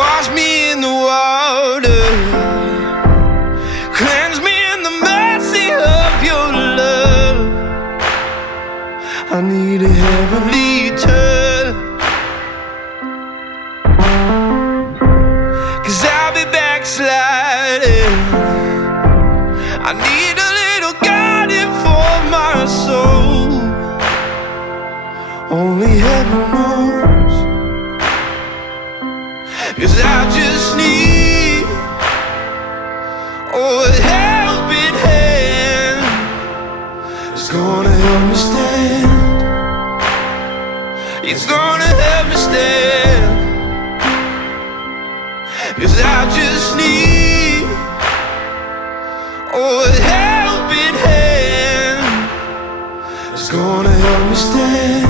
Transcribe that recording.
Wash me in the water, cleanse me in the mercy of your love. I need a heavenly touch, 'cause I'll be backsliding. I need a little guiding for my soul. Only heaven knows, 'cause I just need a helping hand. It's gonna help me stand. It's gonna help me stand. 'Cause I just need a helping hand. It's gonna help me stand.